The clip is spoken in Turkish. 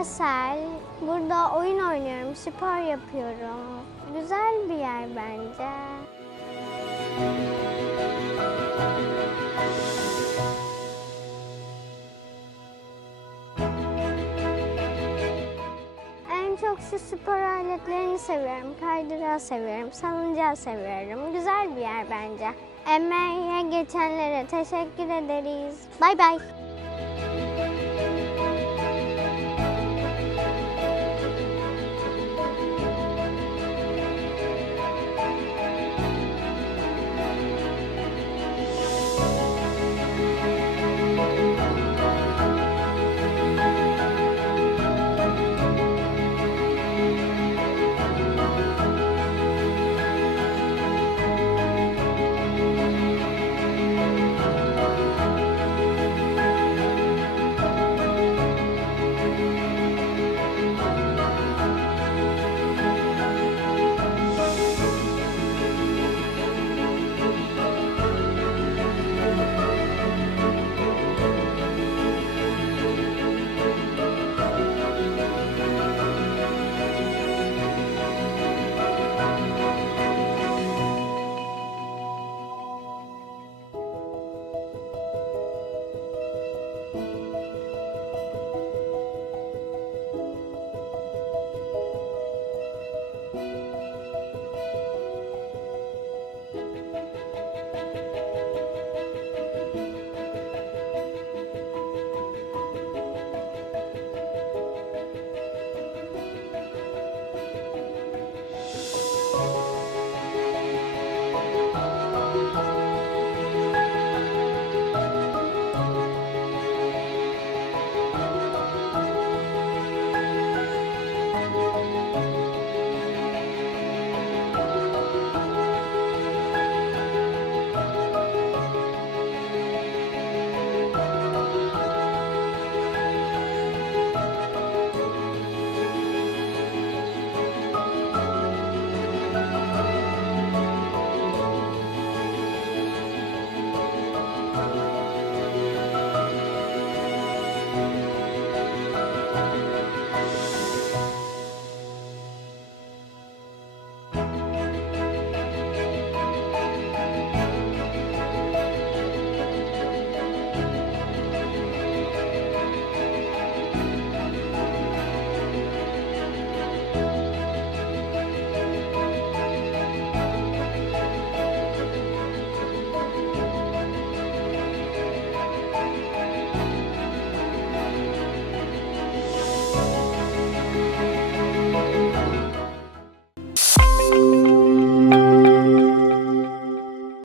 Asel. Burada oyun oynuyorum, spor yapıyorum. Güzel bir yer bence. En çok şu spor aletlerini seviyorum. Kaydırağı seviyorum, salıncağı seviyorum. Güzel bir yer bence. Emeğe geçenlere teşekkür ederiz. Bay bay.